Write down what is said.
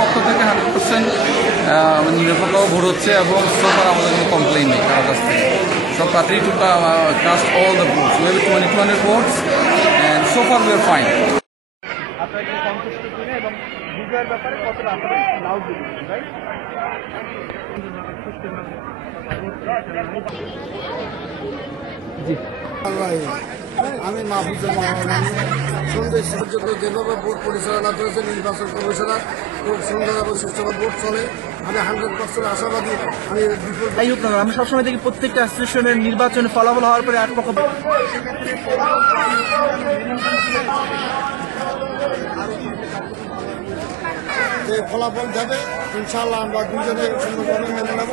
পক্ষ থেকে 100% নিরপেক্ষ ভোট হচ্ছে এবং সোফার আমাদের কোনো কমপ্লেইন নেই কারোর কাছ থেকে। সব প্রার্থী two caste all the votes. We have 2200 votes and so far we are fine. আপনারা কি সন্তুষ্ট কিনা এবং বিজয়ের ব্যাপারে কতটা আপনারা লাউড দিবেন, রাইট? জি আমি মাহফুজুর রহমান। সন্দেশ পর্যন্ত যেভাবে ভোট পরিচালনা করেছে নির্বাচন কমিশনার খুব সুন্দর এবং সুষ্ঠুভাবে ভোট চলে। আমি 100% আশাবাদী। আমি যাই হোক না, আমি সবসময় দেখি প্রত্যেকটা অ্যাসোসিয়েশনের নির্বাচনে ফলাফল হওয়ার পরে এক পক্ষ যে ফলাফল যাবে ইনশাআল্লাহ আমরা দুজনে সুন্দরভাবে মেনে নেব।